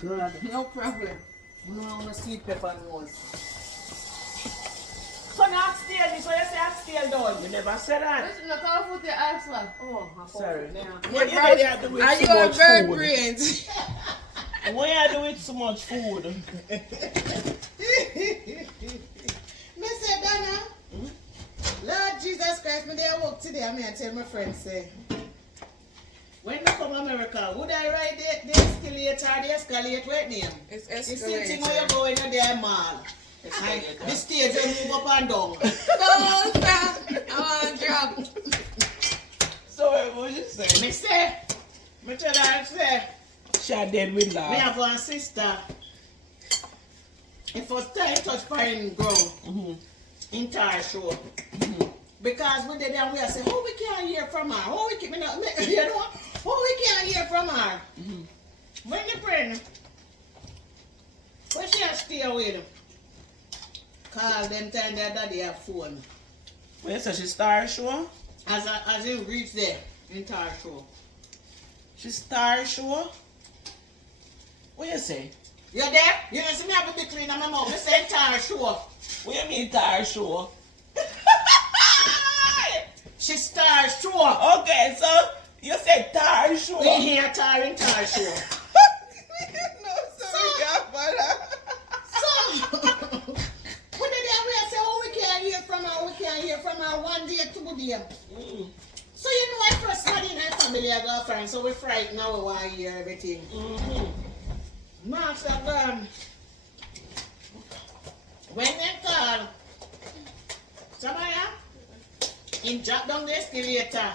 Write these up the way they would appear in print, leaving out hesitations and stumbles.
Good. No problem. We don't want to sweet pepper nose. So now stale, so you say I'm stale done. You never said that. Listen, look how food your ass one. Oh, I'm Sorry. What What you do with Are so you much a bird food? brains? Why you do with so much food? Me say, Donna, Lord Jesus Christ, me there work today, I mean, I tell my friend, say, when I come to America, would I ride the escalator or the escalate? What name? It's The same thing when you escalator. go in the mall. And the stage will move up and down. No, stop. I want to drop. So what you say? Me say, me tell her, say, She a dead with me laugh. have one sister. The first time touch foreign ground, entire show. Because we did that, we say, oh, we can't hear from her. Oh, we can't, you know, oh, we can't hear from her. When you pray, when she has to stay with him, call them time their daddy have phone. When you say she star show? As he reach there, entire show. She star show? What you say? You there? You know, see me have a bit clean on my mouth. Me say entire show. What you mean star show? She star show. Okay, so you said tar show. We hear entire show. No, sorry, Godfather. So, when they say, oh, we can't hear from her, we can't hear from her, one day, 2 days. So, you know, I first had in her family, I got friends, so we frightened now, we want to hear everything. Master, when they call, somebody, he drop down the escalator,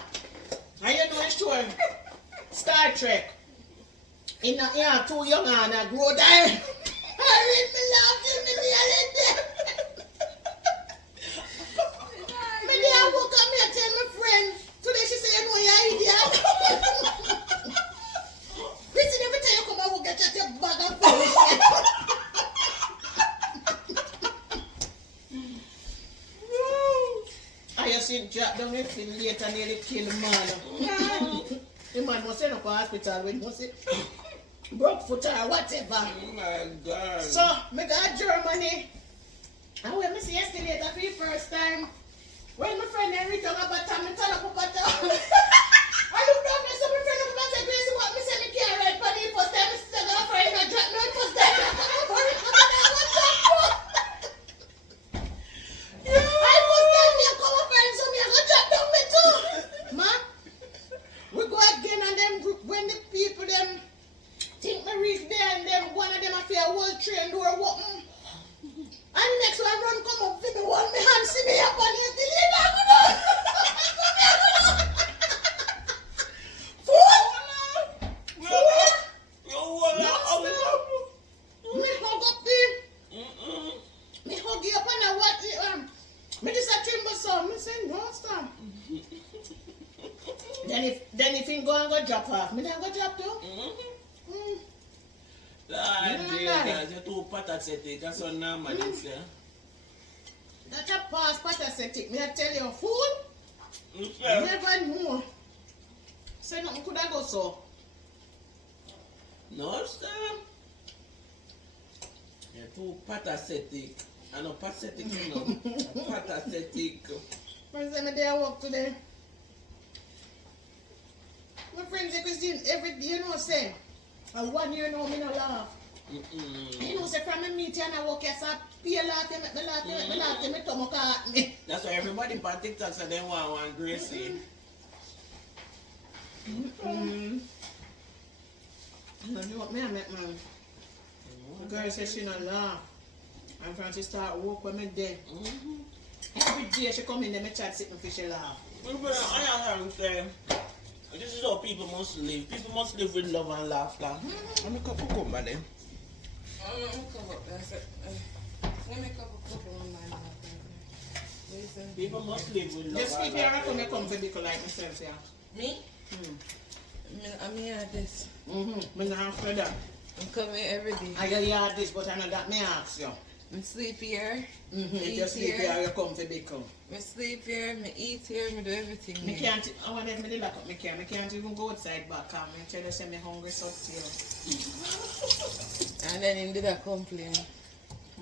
and you know it's sure, Star Trek, in a, yeah, 2 young and a grow there. I read me laughing, me nearly dead. Me there woke up, me I tell my friend, today she say, you know you're idiot. Listen, every time you come out, we'll get at your bag of food. I just see drop down the field later, nearly kill the man. The man must end up in the hospital with must broke foot or whatever. Oh my God. So, me got Germany. And when me see escalator for the first time, when my friend Henry talk about time, me turn up about time. I look down, me say my friend up about say, Gracie, what me say me can't ride for the first time, me still got a friend, I drop me first time, I come up for it, what's up, bro? I first time me a come up friend, so me a go drop down me too. Man, we go again and then when the people them think me reach there and then one of them a fear whole train door open. And the next one run come up to me, hold me hand, see me up on the escalator. Fool! Me hug up him. Me hug you up and what? Me just a trimble son. Me say no stop. Then if he go and go drop off, me then go drop too. Lord Jesus, you're too pathetic. That's so normal, this, yeah. That's a pass pathetic. Me I tell you, fool. Okay. Never know. Say nothing could I go so. No, sir. You're too pathetic. I know pathetic, you know. Pathetic. Friends, say me there work today. My friend say Christine, every day you know say, and 1 year now me no laugh. You know say from me meet you and I walk here, so I pay laugh, you make me laugh, you make me laugh, you make me tummy cut me. That's why everybody on TikTok said they want one Gracie. You know what me I make man. The girl said she no laugh. And from she start work when me there. Every day she come in there, me chat sit and fish she laugh. I am saying, this is how people must live. People must live with love and laughter. Let me cup of cucumber then. Let me cup of cocoa on my mouth. People must live with love Just and keep your laughter. record, me come for big like myself, yeah. Me? I'm here this. Me not after that. I'm coming every day. I got yard this, but I know that me ask you. I sleep here. You just sleep here, you come for big come. I sleep here, I eat here, I do everything Me here. can't, I want to me lock up me car. Me can't even go outside back. I tell you, say me hungry so still. And then he did a complain.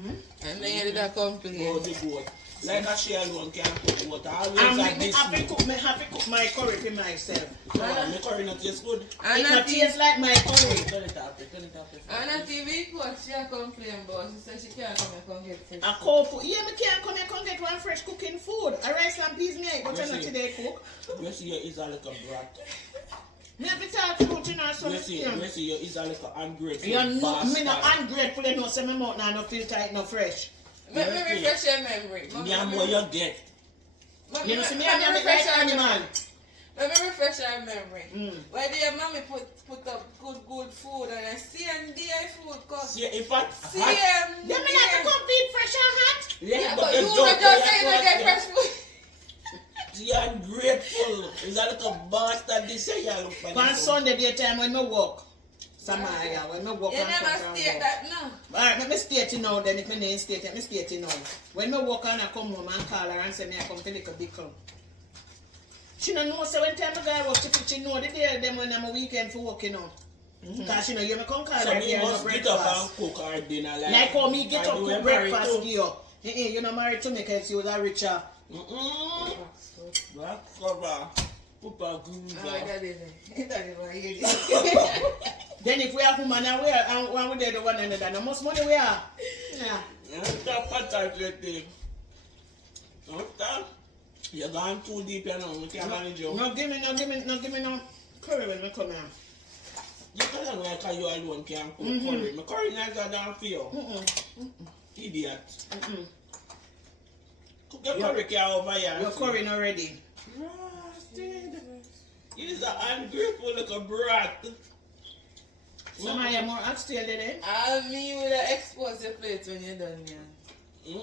And then he did a complain. Oh, the goat. Like a she alone can cook goat. I always And like me this. have to cook my curry for myself. My curry not taste good. And It a not taste like my curry. Turn it off. Turn it off. And a TV coach, she a complain about. She said she can't come and come get fish. A cold food. Yeah, me can't come here come get one fresh cooking food. A rice and peas me eat, but you You not see. today cook. You see, you is a little brat. Me have to talk about you know some You see, you is a little ungrateful. You know, me bastard. no ungrateful, you know, say my mouth now no filter, it no fresh. Let me refresh your memory. Yeah, more you get. You know, see me have to like animal. Let me refresh your memory. Mm. Why did your mommy put up good food and I see and DI food cost? See, in fact, See hot. You mean have to come feed fresh and hot? Yeah, but you not just say you don't get fresh food. She ungrateful. Is a little bastard this year. You look for On this Sunday daytime when me walk. Samaya, when me walk You and never come state that now. Alright, let me state it now then if my name state it, me state it now. When me walk and I come home and call her and say me I come to lick a bickle. She don't know, so when time I go work, she know the day them when I'm a weekend for work, you know. Because she know, you me come call So her me there no must get up breakfast. and cook her dinner Like how me get up and cook you married breakfast too. here. You know married to me because you was a richer. Back cover. Pupa Oh, Guza. that is Then if we are woman and we are and one we there the one another, no much money we are. Yeah. That pattern thing. You're going too deep, you know. You can't manage you. No give me no curry when we come here. You tell them like you alone can cook curry. My curry nicer than for you. Idiot. Cook your curry can over here. Your curry not ready. Rusted. He's an ungrateful little brat. Some of you more upstairs than them. I mean, you will expose your plate when you're done, yeah.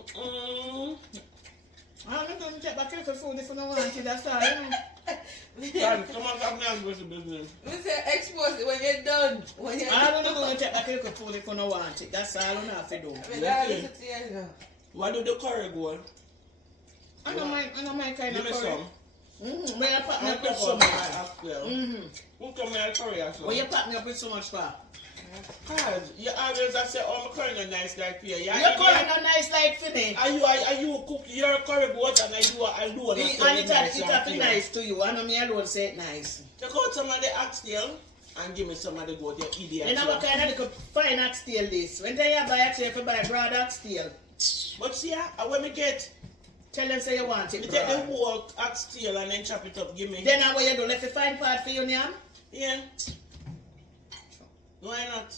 I'm not going to check back here for food if you don't want it, that's all. You know. God, come on, come here and go to business. We say expose it when you're done. When you're I'm not going to check back here for food if you don't want it, that's all you have to do. I mean, I'll listen to you now. What do the curry go? I don't mind kind Give of me curry. some. When you pack me I'll up with pepper so on much. my apple. Who come here and curry as well? When you pack me up with so much for? God, you always say, oh, my curry not nice like you. Your curry not nice like for me. Are you cook your curry goat and you alone? And it have to nice to you. I know me alone say it nice. Take out some of the oxtail and give me some of the goat, you idiot. You know what kind of little fine oxtail this? When they buy actually if you buy broad oxtail, But see, when me get, tell them say you want you it take the broad. whole oxtail and then chop it up, give me. Then what you do? Left a fine part for you, Nyam? Yeah. Why not?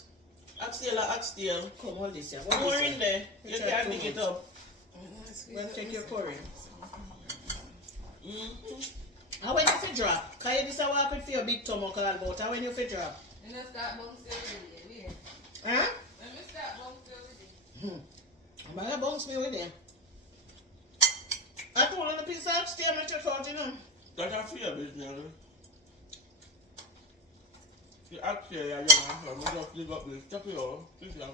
Oxtail or oxtail. Come hold this here. More in there. You It's can too dig it much. up. Well, take your curry. Mm-hmm. How when you fit drop? Can you just walk with your big tongue or call about? How when you fit drop? You know, start bouncing every day. Huh? Let me start bouncing every day. I'm going to bounce me with them. I told her the piece of oxtail and check out, you know. That's a fear business. The oxtail, yeah, I'm just dig up this. Check it out. Sit down.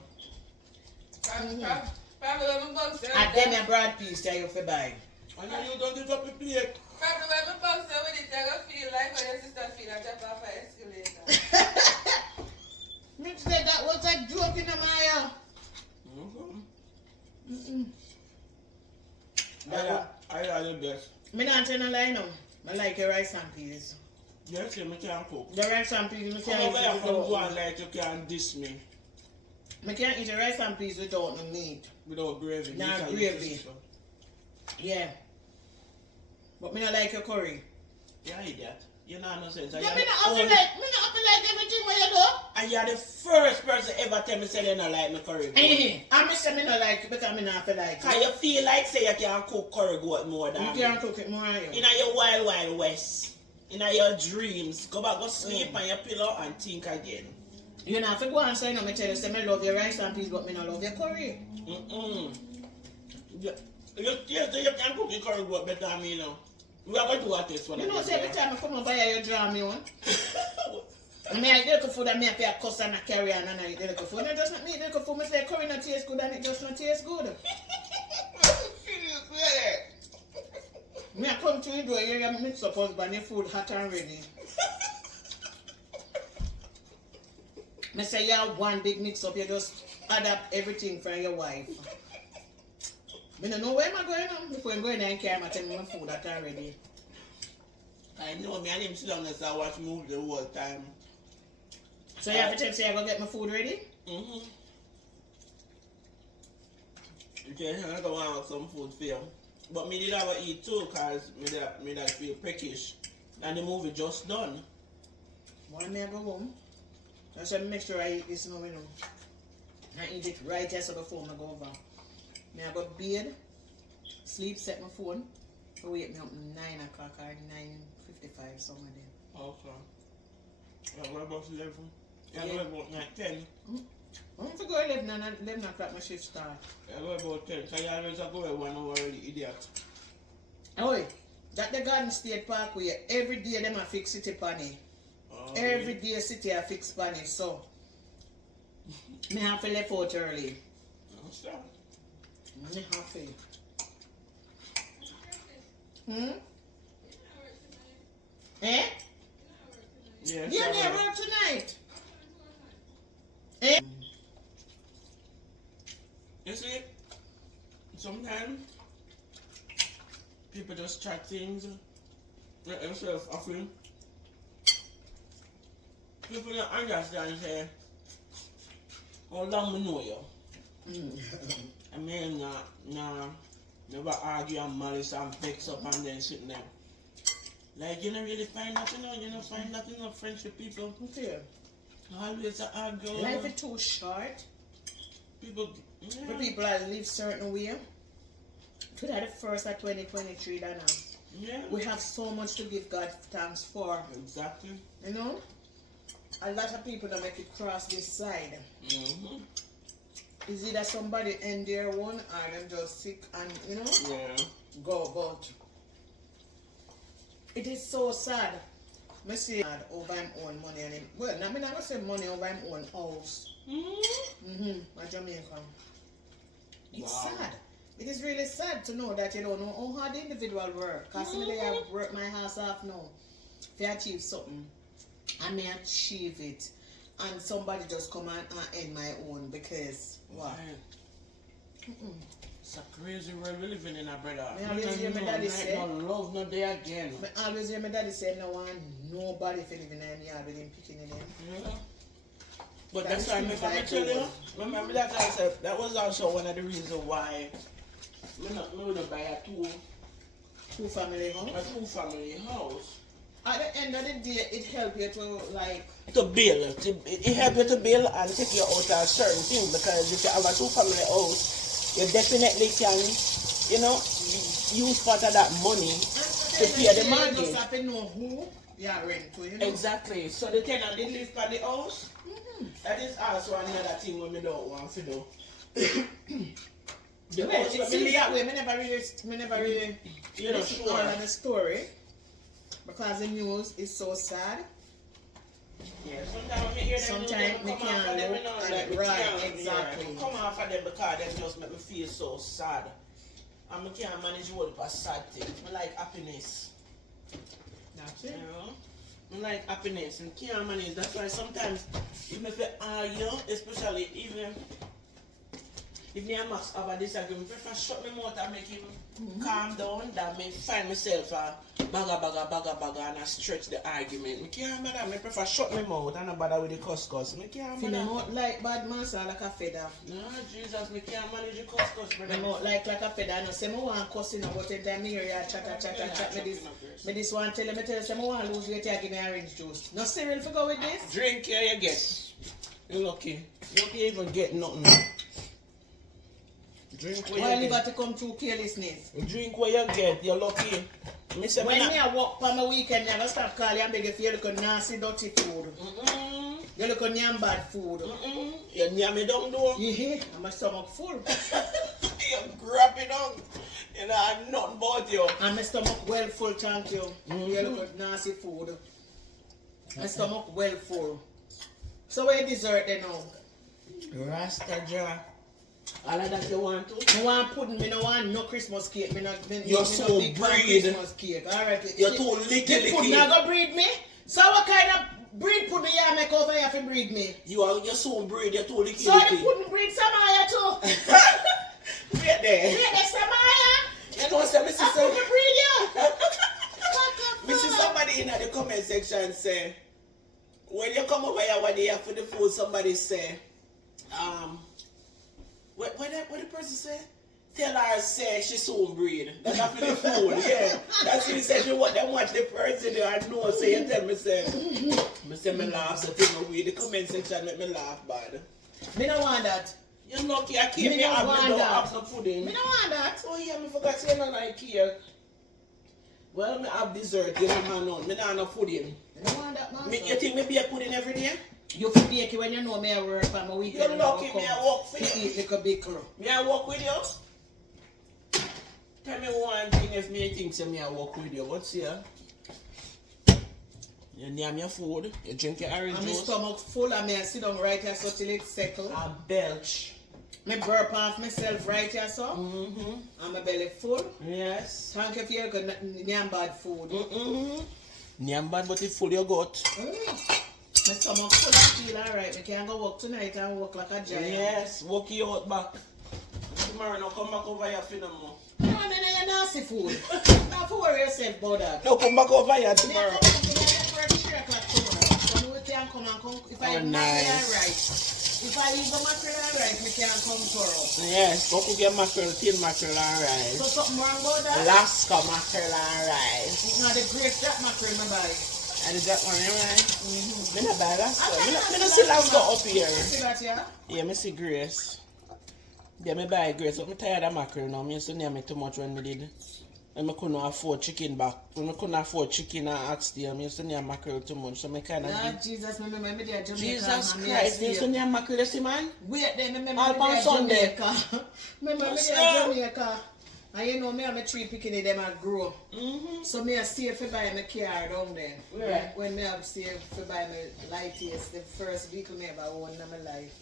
Probably when we bouncing And then a broad piece that you fit buy. And then you don't dig up the plate. Probably when we bouncing with it, you're going to feel like when your sister feel and jump off an escalator. Me said that was a joke in the Maya. I are the best. Me not tell no lie now. I like your rice and peas. Yes, you can't cook. The rice and peas, me Come can't over here eat from without. one like you can't diss me Me can't eat the rice and peas without no meat. without gravy. Nah, You can gravy. use it. Yeah. But me not like your curry. Yeah, idiot. You know no sense. Yeah, me not have to like everything what you do. And you're the first person ever tell me say you don't like my curry goat. I say me not like it because me not feel like Cause it. you feel like say you can cook curry goat more than You me. can't cook it more than you. In your wild west. In your dreams. Go back, go sleep on your pillow and think again. You know, if you go and say no, me tell you, say me love your rice and peas, but me not love your curry. You can cook your curry goat better than me now. We are going to do a test one. You know, say every time I come over here, you draw me on. I mean, I eat little food and me have to cuss and I carry on and I eat little food. No, just not me eat little food. Me say curry not taste good and it just not taste good. Me I come to you door, you mix up husband, your food hot and ready. Me say you have one big mix up, you just adapt everything from your wife. Me don't know where am I going on. Before I'm going there and carry my tell me my food that already. I know, me and him sit down and start watch movie the whole time. So you have to tell say I go get my food ready? Mm-hmm. Okay, I don't want some food for you. But me did have to eat too, cause me that feel peckish. And the movie just done. Why me I go home? I should make sure I eat this now, you know. I eat it right just before I go over. Me I go bed, sleep, set my phone. So wake me up 9 o'clock or 9:55 somewhere there. Okay. Yeah, what about 11? Yeah, what about like 10? I want to go 11 o'clock my shift start. Yeah, what about 10? So you always go at 1 hour already, idiot. Oh, that the Garden State Parkway, every day them a fix city panny. Oh, Every day city a fix panny, so me have to left out early. no, stop. Me have to. Eh? Yeah, Yeah, they work tonight. Eh? You see, sometimes people just chat things instead of offering. People don't understand, say, how long we know you. I mean, never argue and malice and vex up and then sitting there. Like, you don't really find nothing, you don't find nothing of friendship people. Okay. Always argue. Life is too short People, for people that live certain way. Today the first of 2023 that now. yeah. We have so much to give God thanks for. Exactly. You know? A lot of people that make it cross this side. Mm-hmm. Is either somebody end their one or them just sick and you know Yeah. go but it is so sad. Me see over him own money and him well I mean I gonna say money over him own house. My Jamaican. It's Wow. sad. It is really sad to know that you don't know how hard the individual work. Because I have worked my ass off now to achieve something. I may achieve it. And somebody just come and end my own because what? It's a crazy world we living in, brother. Me always hear my daddy say. No love, not there again. I always hear my daddy say no one nobody for living in the yard with him picking in them. Yeah. But That that's why seems I like tell you. over. Remember that I said that was also one of the reasons why me not buy a Two family home. two family house. At the end of the day, it helps you to like. To build, it help you to build and take you out of certain things because if you have a two family house, you definitely can, you know, use part of that money to pay the You mortgage. just have to know who you are rent to, you know. Exactly. So the tenant they live by the house. That is also another thing when we don't want to do. The Well, house it when we seems live, that way. Me never really you know, listen to sure. all of the story because the news is so sad. Yeah, sometimes we hear them Sometimes we come can't off of them, look you know, at like it we right, can't, exactly. yeah, come off of them because they just make me feel so sad. And we can't manage all the sad things. I like happiness. That's You it. know? I like happiness and can't manage. That's why sometimes even if you argue, especially even if me and Max have a disagreement, I prefer shut my mouth and make him calm down than me find myself a bagga and I stretch the argument. Me can't bother. Me prefer shut my mouth and not bother with the cuss. Me can't Feel them bother. out like bad man, so like a feather. No, Jesus, me can't manage the cuss, brother. Them out like a feather. And I say, I want cussing about it. Time me hear you chat. Me this one tell you, say, I want lose weight, you give me orange juice. No cereal for go with this? Drink here you get. You're lucky. You can't even get nothing. Drink where Why you get. liberty come through carelessness? Drink where you get. You're lucky. Me say When me me a walk on my weekend, me never stop calling and beg you for you look at nasty, dirty food. You look at yam bad food. You nyam don't do. Yeah, and my stomach full. You grab it on. You know, I'm nothing about you. And my stomach well full, thank you. You look at nasty food. My stomach well full. So what you dessert then now? Rasta Jah. All of that you want to? I want pudding, me no want no Christmas cake. You're so big fan breed. Christmas cake. Alright. You're too licky. Pudding not go breed me? So what kind of breed put me here make over here for breed me. You soon breed, you told the kid. So they couldn't breed Samaya too. Wait there. Breed the Samaya. You know, say, I couldn't breed you. me see somebody in the comment section say, when you come over here one day for the food, somebody say, what the person say? Tell her say she soon breed. That's after the food, yeah. That's what he said. She want them watch the person there. I know. So you tell me say me laugh. So tell me the comment section make me laugh bad. Me don't want that. You're lucky. I keep me have no food in. Me don't want that. Oh yeah, me forgot to say no like here. Well, me have dessert. You know, me not no food in. Me don't want that, man. You think me be a pudding every day? You feel bake when you know me I work for my weekend. You're lucky. Me I work for to you. eat like a baker. Me I work with you. Tell me one thing if me think say me I work with you. What's here? You name your food, you drink your orange and my juice. stomach full and me I sit down right here so till it settle. I belch. Me burp off myself right here so. And my belly full. Yes. Thank you for your good name bad food. Name bad but it full your gut. My stomach full and feel alright. I can go work tonight and work like a giant. Yes, walk you out back. Tomorrow now come back over here for no more. No, I mean I nasty food. Not to worry yourself about that. No, come back over here Me tomorrow. I come back to the first 3 o'clock tomorrow. So we can come and come. If I eat mackerel rice. If I eat the mackerel rice, we can come tomorrow. Yes, go cook your mackerel, tin mackerel and rice. So something wrong about that? Alaska mackerel and rice. It's not the great that mackerel in my bag. And is that one right? Me not buy Alaska. Me not see Alaska up here. See that, yeah? Yeah, me see Grace. Yeah, me buy Grace, but me tired of mackerel now. Me used to name me too much when me did. And I couldn't afford chicken back. When I couldn't afford chicken and oxtail, I used to name mackerel too much. So me kind of Yeah, Jesus, me remember there Jamaica. Jesus Christ, you used to name mackerel, you see man? Wait, then me remember All on there Sunday. Jamaica. Remember me there Jamaica. And you know me and my 3 picking them a grow. So me a save for buy my car down there. Where? When me have saved for buy my Lightyear, the first vehicle me ever owned in my life.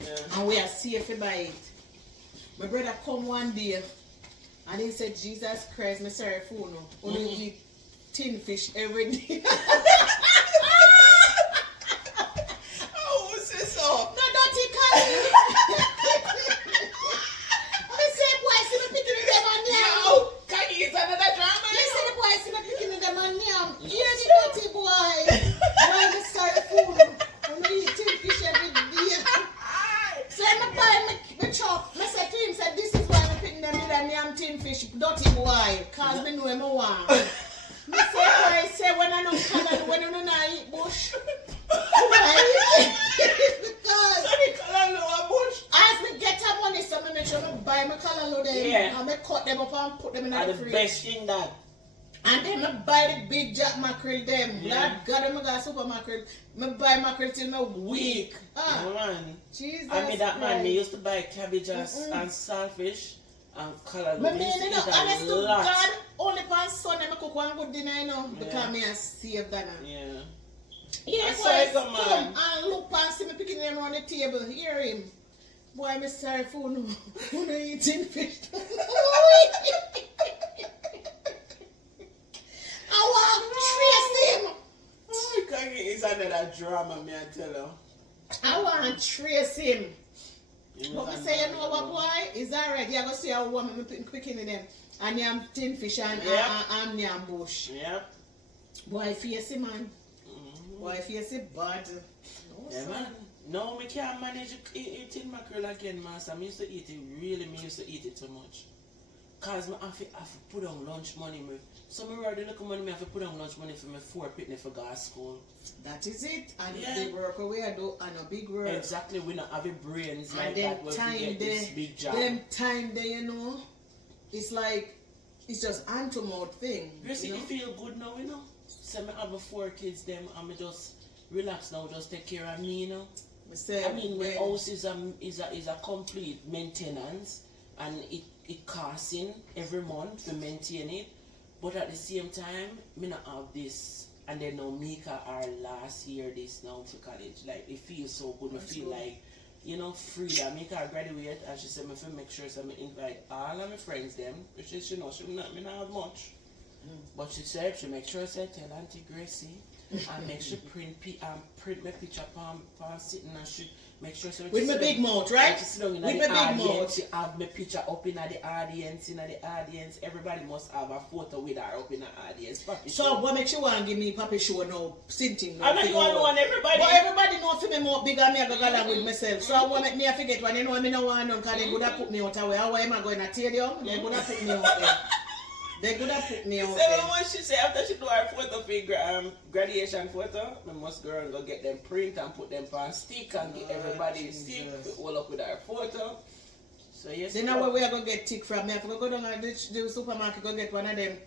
Yeah. And we are safe to buy it. My brother come one day and he said, Jesus Christ, me sorry for no. Only eat tin fish every day. Oh, what's this up? No, don't you call me. I say, boy, see me picking them on yam. Yo, can you eat another drama? I say, the boy, see me picking them on yam. Hear the dirty boy. Why me sorry for no. Only eat tin fish every day. So I buy my chop. I said to him, said, this is why I'm picking them with a name tin fish, dirty boy. Cause me know him want. Me say, boy, say when I don't color, when I don't eat bush. Why? Because as me get a money, so me make sure I buy my color them. Yeah. And me cut them up and put them in the The fridge. best thing that. And then I buy the big jack mackerel them. Yeah. Lord God, I got super mackerel. I buy mackerel till me weak. Man. Jesus I mean that man, Christ. me used to buy cabbage and saltfish and color. Me mean, you know, honest to lot. God, only for Sunday I cook one good dinner, you know, Yeah. because me a save that. Yeah. Yeah, That's boy, right, come man. and look and see me picking them around the table. Hear him. Boy, I'm sorry for no. Who no eating fish? I want to trace him. Oh, Kanye is another drama, me I tell you. I want to trace him. It But was me say, you another know what, drama. boy? Is that right? You're going to see a woman me putting quick in them. And yam tin fish and yam bush. Yep. Boy, face him, man. Boy, face it bad. No, Yeah, son. man. No, me can't manage eating mackerel again, master. I used to eat it, really, me used to eat it too much. Cause me have to put on lunch money, me. So me already look at money, me have to put on lunch money for me 4 pitney for go to school. That is it. And Yeah. the work we are do and a big work. Exactly, we don't have a brains And like them that where we time get this there, big job. them time there, you know, it's like, it's just hand to mouth thing. You see, You you know? feel good now, you know? So me have 4 kids, them, and me just relax now, just take care of me, you know? Me say, I mean, my when- house is a complete maintenance, and it costs in every month to maintain it. But at the same time, me not have this, and then now Mika our last year this now for college. Like it feels so good. I That's feel good. like, you know, freedom. Mika graduate, and she said me to make sure so me invite all of my friends them, which is, you know, me not have much. But she said she make sure I said tell Auntie Gracie and make sure print my picture palm sitting and she make sure so With my big mouth, right? With my big mouth. She have my picture up in the audience, everybody must have a photo with her up in the audience. So what makes you want to give me papi show now? Sitting now. I know you want everybody. But everybody know for me more bigger me I go along with myself. So I want make me forget when you know me no want none because they would have put me out away. How am I going to tell you? They would have put me out there. They could have put me out there. So what she say after she do her photo for graduation photo, I must go and go get them print and put them on stick and get everybody stick all up with her photo. So yes. Then now where we are gonna get tick from me? I have to go down to the supermarket go get one of them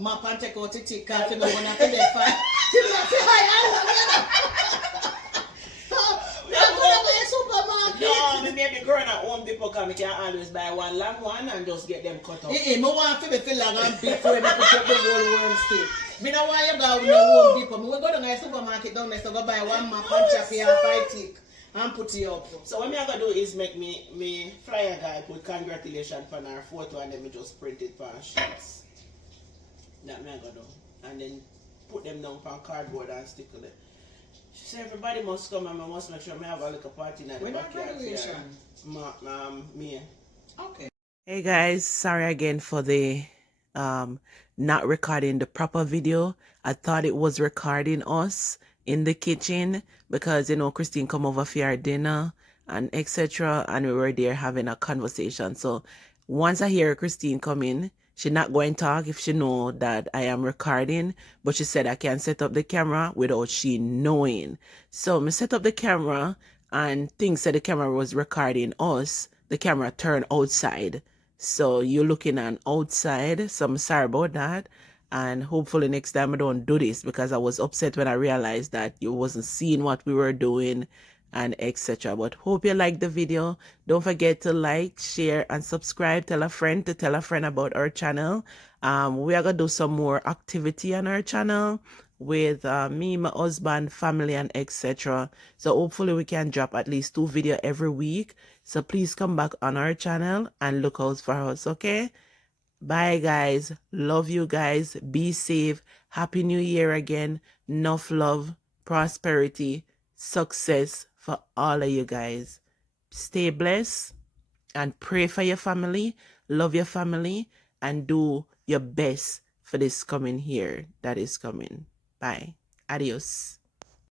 map and take out the tick because I'm gonna have to get fine. No, me maybe growing at home Depot because I can always buy one long one and just get them cut off. I want to feel long and big for me to put the whole worm stick. Me no want you go with no Home Depot. Me we go down to the supermarket down there so go buy one map and chop here and 5 tick and put it up. So what me gonna do is make me flyer guy put congratulations on our photo and then me just print it on sheets. That me gonna do. And then put them down on cardboard and stick it. She said everybody must come and I must make sure I have a little party in the backyard. Me. Okay. Hey guys, sorry again for the not recording the proper video. I thought it was recording us in the kitchen because Christine come over for our dinner and etc. and we were there having a conversation. So once I hear Christine come in, she not going to talk if she know that I am recording, but she said I can set up the camera without she knowing. So I set up the camera and things said the camera was recording us. The camera turned outside. So you're looking on outside. So I'm sorry about that. And hopefully next time I don't do this because I was upset when I realized that you wasn't seeing what we were doing and etc. But hope you like the video. Don't forget to like, share, and subscribe. Tell a friend to tell a friend about our channel. We are gonna do some more activity on our channel with me, my husband, family, and etc. So hopefully we can drop at least 2 videos every week. So please come back on our channel and look out for us, okay? Bye guys. Love you guys. Be safe. Happy New Year again. Enough love, prosperity, success for all of you guys. Stay blessed and pray for your family, love your family, and do your best for this coming year that is coming. Bye. Adios.